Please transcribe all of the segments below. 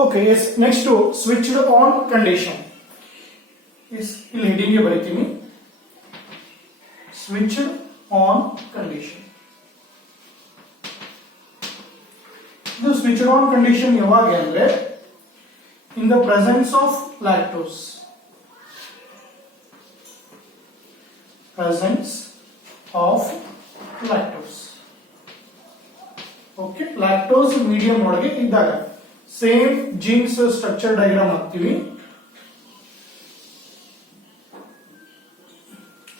Okay, yes. Next to switched on condition. Yes, ಇಲ್ಲಿ heading ಗೆ ಬರೀತೀನಿ. Switched on condition. ಇದು switched on condition ಯಾವಾಗ ಅಂದ್ರೆ in the presence of lactose. Presence of lactose. Okay, lactose medium ಒಳಗೆ ಇದ್ದಾಗ same genes structure diagram ಹಾಕ್ತೀವಿ.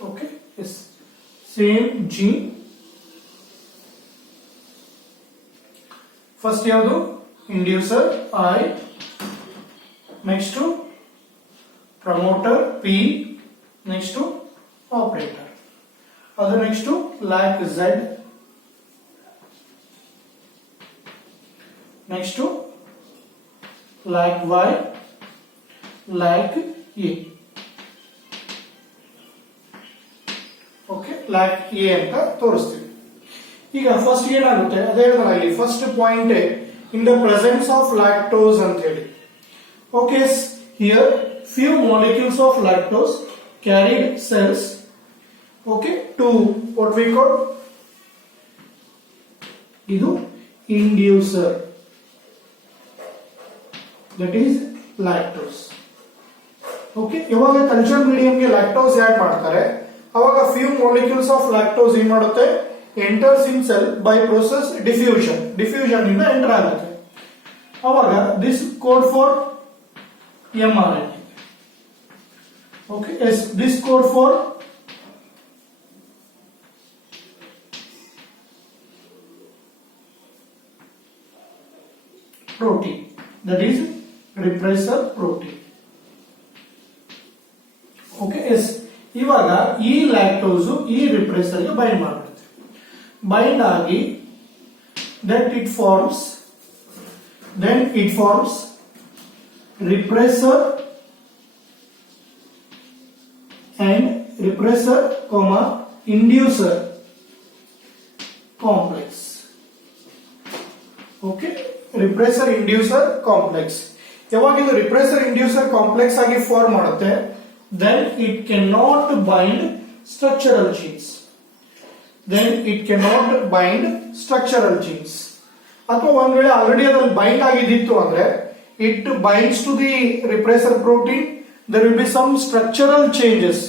Okay, yes, same gene. First ಯಾವುದು? Inducer I, next promoter P, next operator, ಅದು next lac Z, next lac Y, lac A. Okay, lac A ಅಂತ ತೋರಿಸ್ತೀವಿ. ಈಗ first ಏನಾಗುತ್ತೆ ಅದೇ ಹೇಳಿದ್ರಲ್ಲ ಇಲ್ಲಿ first point in the presence of lactose ಅಂತ ಹೇಳಿ. Okay, here few molecules of lactose carried cells, okay, to what we call idu inducer, that is lactose. Okay, ivaga culture medium ge lactose add ಮಾಡ್ತಾರೆ, ಅವಾಗ few molecules of lactose ಏನು ಮಾಡುತ್ತೆ enters in cell by process diffusion ಇಂದ enter ಆಗುತ್ತೆ. ಅವಾಗ this code for mRNA. Okay, yes, this code for protein, that is repressor protein. Okay, yes, ಇವಾಗ ಈ ಲ್ಯಾಕ್ಟೋಸ್ ಈ ರಿಪ್ರೆಸರ್ ಗೆ ಬೈಂಡ್ ಮಾಡುತ್ತೆ. ಬೈಂಡ್ ಆಗಿ then it forms repressor and repressor, inducer complex. Okay, repressor inducer complex. ಯಾವಾಗ ಇದು repressor inducer complex ಆಗಿ ಫಾರ್ಮ್ ಮಾಡುತ್ತೆ, then it cannot bind structural genes. ಅಥವಾ ಒಂದ್ ವೇಳೆ ಆಲ್ರೆಡಿ ಅದ್ರಲ್ಲಿ ಬೈಂಡ್ ಆಗಿದ್ದಿತ್ತು ಅಂದ್ರೆ it binds to the repressor protein. There will be some structural changes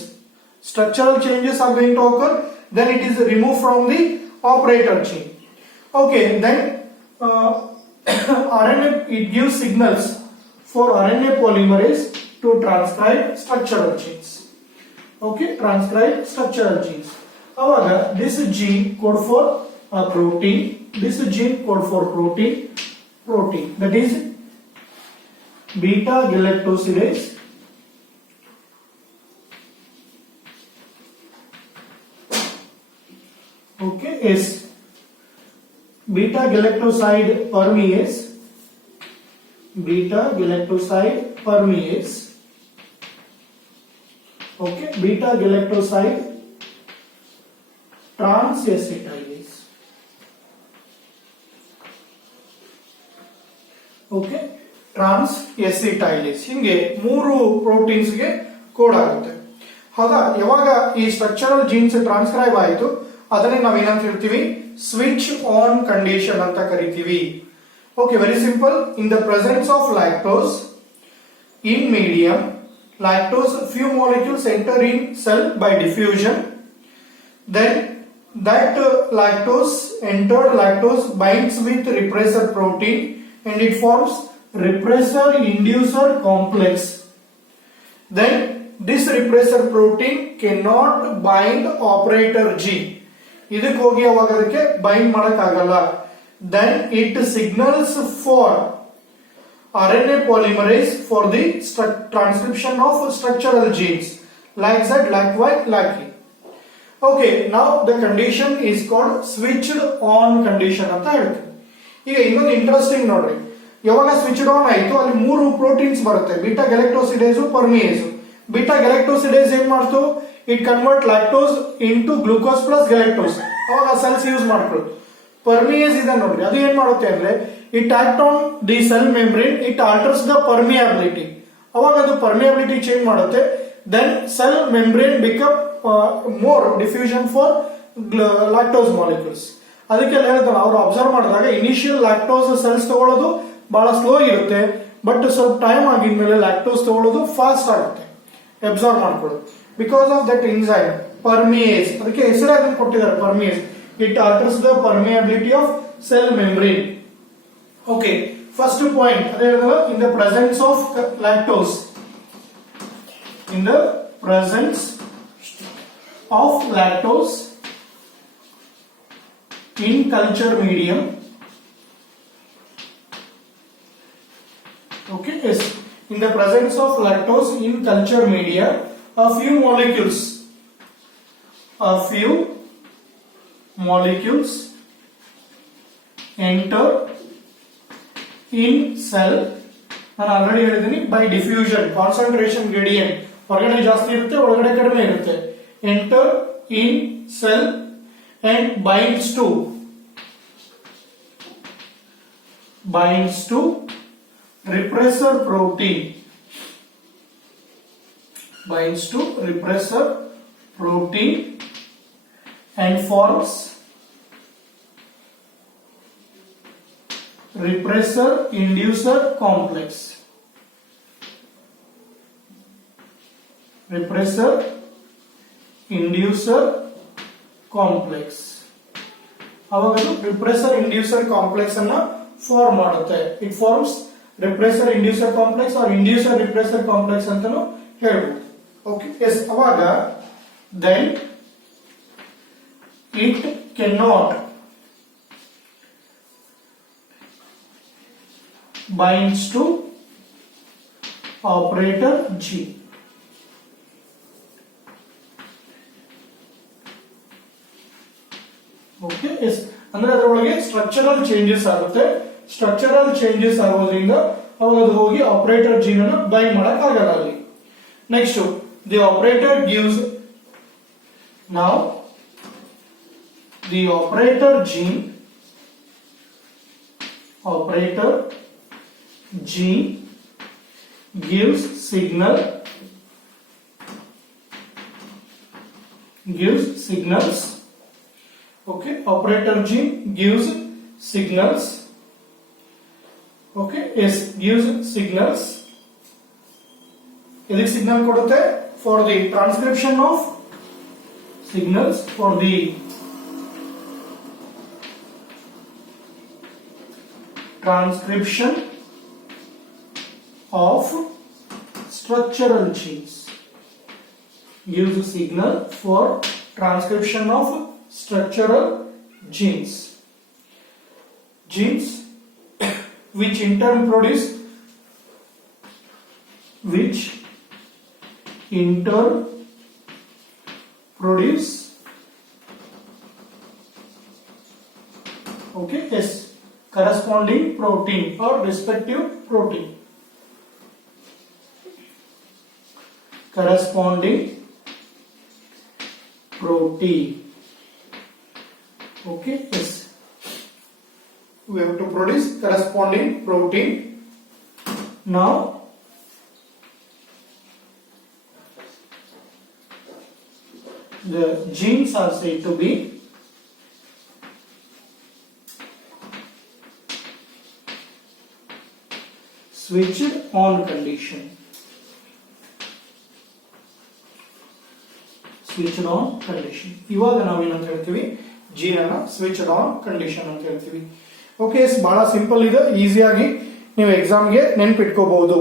are going to occur, then it is removed from the operator gene. Okay, then RNA, it gives signals for RNA polymerase to transcribe structural genes. Okay, transcribe structural genes. However, this gene code for protein, this gene code for protein, that is beta galactosidase. Okay, is beta galactoside permease, okay, beta galactoside transacetylase. Okay, transacetylase. ಹಿಂಗೆ ಮೂರು ಪ್ರೋಟೀನ್ಸ್ ಗೆ ಕೋಡ್ ಆಗುತ್ತೆ. ಹೌದಾ, ಯಾವಾಗ ಈ structural jeans transcribe ಆಯಿತು ಅದನ್ನೇ ನಾವೇನಂತ ಹೇಳ್ತೀವಿ, ಸ್ವಿಚ್ ಆನ್ ಕಂಡೀಷನ್ ಅಂತ ಕರಿತೀವಿ. Okay, very simple. In the presence of lactose in medium, lactose few molecules enter in cell by diffusion, then that entered lactose binds with repressor protein and it forms repressor inducer complex. Then this repressor protein cannot bind operator gene. ಇದಕ್ಕೆ ಹೋಗಿ ಅವಾಗ ಅದಕ್ಕೆ ಬೈಂಡ್ ಮಾಡಕ್ ಆಗಲ್ಲ. Then it signals for RNA polymerase for the transcription of structural genes like Z, like Y, like E. Okay, now the condition is called switched on condition ಅಂತ ಹೇಳ್ತೀವಿ. ಈಗ ಇನ್ನೊಂದು ಇಂಟ್ರೆಸ್ಟಿಂಗ್ ನೋಡ್ರಿ, ಯಾವಾಗ ಸ್ವಿಚ್ಡ್ ಆನ್ ಆಯ್ತು ಅಲ್ಲಿ ಮೂರು ಪ್ರೋಟೀನ್ಸ್ ಬರುತ್ತೆ, ಬೀಟಾ ಗ್ಯಾಲಕ್ಟೋಸಿಡೇಸ್, ಪರ್ಮಿಯೇಸ್. ಬೀಟಾ ಗ್ಯಾಲಕ್ಟೋಸಿಡೇಸ್ ಏನ್ ಮಾಡ್ತು, it convert lactose into glucose plus galactose. ಅವಾಗ ಸೆಲ್ಸ್ ಯೂಸ್ ಮಾಡ್ಕೊಳ್ಳೋದು. ಪರ್ಮಿಯೇಸ್ ಇದೆ ನೋಡ್ರಿ, ಅದು ಏನ್ ಮಾಡುತ್ತೆ ಅಂದ್ರೆ it act on the cell membrane, it alters the permeability. ಅವಾಗ ಅದು ಪರ್ಮಿಯಾಬಿಲಿಟಿ ಚೇಂಜ್ ಮಾಡುತ್ತೆ. Then cell membrane become more diffusion for lactose molecules. ಅದಕ್ಕೆಲ್ಲ ಹೇಳ್ತಾರೆ, ಅವ್ರು ಅಬ್ಸರ್ವ್ ಮಾಡಿದಾಗ ಇನಿಷಿಯಲ್ ಲ್ಯಾಕ್ಟೋಸ್ ಸೆಲ್ಸ್ ತಗೊಳ್ಳೋದು ಬಹಳ ಸ್ಲೋ ಇರುತ್ತೆ, ಬಟ್ ಸ್ವಲ್ಪ ಟೈಮ್ ಆಗಿದ್ಮೇಲೆ ಲ್ಯಾಕ್ಟೋಸ್ ತಗೊಳ್ಳೋದು ಫಾಸ್ಟ್ ಆಗುತ್ತೆ ಅಬ್ಸರ್ವ್ ಮಾಡ್ಕೊಳ್ಳೋದು. Because of that enzyme permease, ಅದಕ್ಕೆ ಹೆಸರು ಅದನ್ನು ಕೊಟ್ಟಿದ್ದಾರೆ permease. It alters the permeability of cell membrane. Okay, first point ಅದೇ ಹೇಳಿದ್ರೆ in the presence of lactose, in the presence of lactose in culture medium. Okay, yes, in the presence of lactose in culture media, a few molecules enter in cell. ನಾನು already ಹೇಳಿದ್ದೀನಿ, by diffusion, concentration gradient, ಹೊರಗಡೆ ಜಾಸ್ತಿ ಇರುತ್ತೆ, ಒಳಗಡೆ ಕಡಿಮೆ ಇರುತ್ತೆ. Enter in cell and binds to repressor protein, binds to repressor protein and forms repressor inducer complex. Repressor inducer complex. ಅವಾಗ repressor inducer complex ಅನ್ನ ಫಾರ್ಮ್ ಮಾಡುತ್ತೆ. It forms repressor inducer complex or inducer repressor complex ಅಂತಾನು ಹೇಳ್ಬೋದು. Okay, yes, ಅವಾಗ then it cannot binds to operator gene. Okay, yes, ಅಂದ್ರೆ ಅದರೊಳಗೆ structural changes ಆಗುತ್ತೆ. Structural changes ಆಗೋದ್ರಿಂದ ಅವಾಗ ಅದು ಹೋಗಿ ಆಪರೇಟರ್ ಜೀನ್ ಅನ್ನು ಬೈಂಡ್ ಮಾಡಕ್ ಆಗಲ್ಲ ಅಲ್ಲಿ. Next, the operator gives, now the operator gene gives signals. Okay, operator gene gives signals. Okay, yes, gives signals. Edik signal kodutte for the transcription of signals, for the transcription of structural genes. Gives a signal for transcription of structural genes. Genes which in turn produce okay, yes, corresponding protein or respective protein. Corresponding protein. Okay, yes, we have to produce corresponding protein. Now the genes are said to be switched on condition. Switched on condition. ಇವಾಗ ನಾವು ಏನಂತ ಹೇಳ್ತೀವಿ, ಜೀನ್ ಅನ್ನ switched on condition ಅಂತ ಹೇಳ್ತೀವಿ. ಓಕೆ, ಬಹಳ ಸಿಂಪಲ್ ಇದೆ, ಈಸಿಯಾಗಿ ನೀವು ಎಕ್ಸಾಮ್ಗೆ ನೆನ್ಪಿಟ್ಕೋಬಹುದು.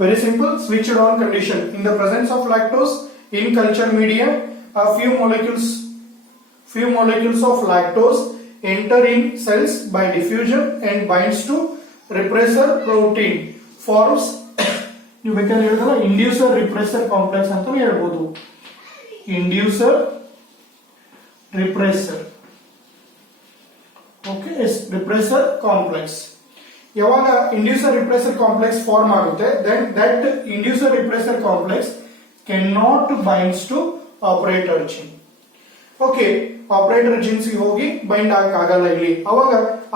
Very simple. Switched on condition, in the presence of lactose in culture media, a few molecules of lactose enter in cells by diffusion and binds to repressor protein, forms ನೀವು ಬೇಕಾದ್ರೆ ಹೇಳಿದ್ರೆ ಇಂಡ್ಯೂಸರ್ ರಿಪ್ರೆಸರ್ ಕಾಂಪ್ಲೆಕ್ಸ್ ಅಂತ ಹೇಳ್ಬೋದು. Inducer repressor, okay, repressor complex. ಯಾವಾಗ inducer repressor complex form ಆಗುತ್ತೆ, then that inducer repressor complex cannot binds to operator gene. Okay, operator jeans ಹೋಗಿ ಬೈಂಡ್ ಆಗಲ್ಲ ಇಲ್ಲಿ. ಅವಾಗ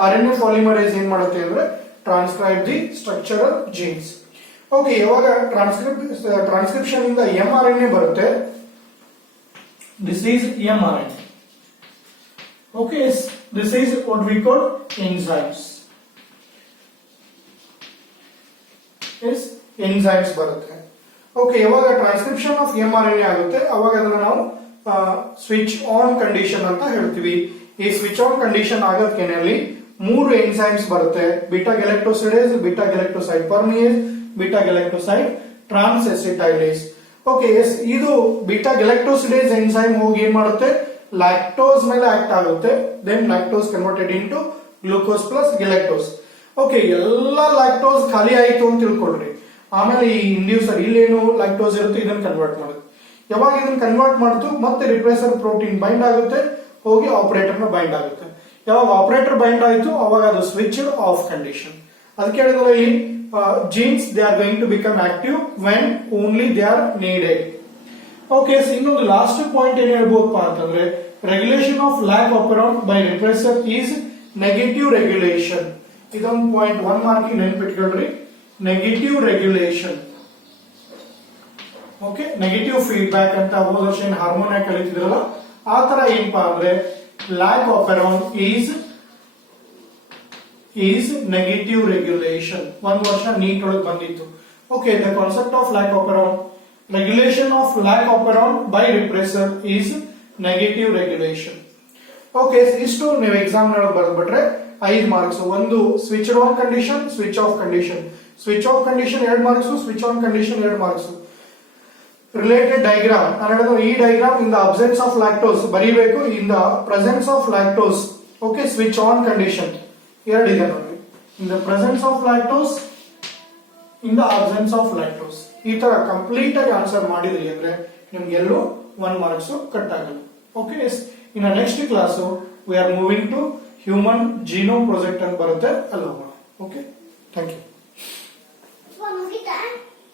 RNA ಪಾಲಿಮರೇಸ್ ಏನ್ ಮಾಡುತ್ತೆ ಅಂದ್ರೆ transcribe the structural jeans. Okay, ಯಾವಾಗ ಟ್ರಾನ್ಸ್ಕ್ರಿಪ್ಷನ್ ಇಂದ mRNA ಬರುತ್ತೆ, this is mRNA. Okay, this is what we call enzymes. Enzymes ಬರುತ್ತೆ. ಓಕೆ, ಯಾವಾಗ ಟ್ರಾನ್ಸ್ಕ್ರಿಪ್ಷನ್ ಆಫ್ mRNA ಆಗುತ್ತೆ ಅವಾಗ ಅದನ್ನ ನಾವು ಸ್ವಿಚ್ ಆನ್ ಕಂಡೀಷನ್ ಅಂತ ಹೇಳ್ತೀವಿ. ಈ ಸ್ವಿಚ್ ಆನ್ ಕಂಡೀಷನ್ ಆಗೋದ್ಕೆನಲ್ಲಿ 3 ಎಂಜೈಮ್ಸ್ ಬರುತ್ತೆ: beta galactosidase, beta galactoside permease, beta galactoside transacetylase. Okay, ಇದು ಬೀಟಾ ಗ್ಯಾಲಕ್ಟೋಸಿಡೇಸ್ ಎಂಜೈಮ್ ಹೋಗಿ ಏನ್ ಮಾಡುತ್ತೆ, ಲ್ಯಾಕ್ಟೋಸ್ ಮೇಲೆ ಆಕ್ಟ್ ಆಗುತ್ತೆ. Then lactose converted into glucose plus galactose. Okay, ಎಲ್ಲ ಲ್ಯಾಕ್ಟೋಸ್ ಖಾಲಿ ಆಯಿತು ಅಂತ ತಿಳ್ಕೊಳ್ರಿ. ಆಮೇಲೆ ಈ ಇಂಡ್ಯೂಸರ್ ಇಲ್ಲೇನು ಲ್ಯಾಕ್ಟೋಸ್ ಇರುತ್ತೆ ಇದನ್ನ ಕನ್ವರ್ಟ್ ಮಾಡುತ್ತೆ. ಯಾವಾಗ ಇದನ್ನ ಕನ್ವರ್ಟ್ ಮಾಡ್ತು ಮತ್ತೆ ರಿಪ್ರೆಸರ್ ಪ್ರೋಟೀನ್ ಬೈಂಡ್ ಆಗುತ್ತೆ, ಹೋಗಿ ಆಪರೇಟರ್ ನ ಬೈಂಡ್ ಆಗುತ್ತೆ. ಯಾವಾಗ ಆಪರೇಟರ್ ಬೈಂಡ್ ಆಯಿತು ಅವಾಗ ಅದು ಸ್ವಿಚ್ ಆಫ್ ಕಂಡೀಷನ್. ಅದಕ್ಕೆ ಹೇಳಿದ್ರೆ ಇಲ್ಲಿ genes they are going to become active when only they are needed. Okay, ಇನ್ನೊಂದು ಲಾಸ್ಟ್ ಪಾಯಿಂಟ್ ಏನ್ ಹೇಳ್ಬೋದಪ್ಪ ಅಂತಂದ್ರೆ regulation of lac operon by repressor is negative regulation. ಇದೊಂದು ಪಾಯಿಂಟ್ 1 ಮಾರ್ಕ್ ನೆನ್ಪಿಟ್ಕೊಳ್ರಿ, negative regulation. Okay, negative feedback ಅಂತ ಹೋದ ವರ್ಷ ಏನ್ ಹಾರ್ಮೋನ್ ಆಗಿ ಕಲಿತಿದ್ರಲ್ಲ ಆ ತರ ಏನಪ್ಪಾ ಅಂದ್ರೆ lac operon is negative regulation. ಒಂದು ವರ್ಷ ನೀಟ್ ಒಳಗೆ ಬಂದಿತ್ತು. Okay, the concept of lac operon, regulation of lac operon by repressor is negative regulation. Okay, ಇಷ್ಟು ನೀವು ಎಕ್ಸಾಮ್ ನೊಳಗೆ ಬರೆದ್ಬಿಟ್ರೆ 5 ಮಾರ್ಕ್ಸ್. ಒಂದು switch on condition, switch off condition. Switch off condition 2 marks, switch on condition 2 marks. Related diagram ನಾನು ಈ diagram in the absence of lactose ಬರೀಬೇಕು, in the presence of lactose. Okay, switch on condition 2 ಇದೆ ನೋಡಿ. ಇನ್ the presence of lactose, in the absence of lactose. ಈ ತರ ಕಂಪ್ಲೀಟ್ ಆಗಿ ಆನ್ಸರ್ ಮಾಡಿದ್ರಿ ಅಂದ್ರೆ ನಿಮ್ಗೆ ಎಲ್ಲೂ 1 ಮಾರ್ಕ್ಸ್ ಕಟ್ ಆಗಲ್ಲ. Okay, in next class we are moving to human genome project ಅಂತ ಬರುತ್ತೆ, ಅಲ್ಲಿ ಹೋಗೋಣ. Okay, thank you.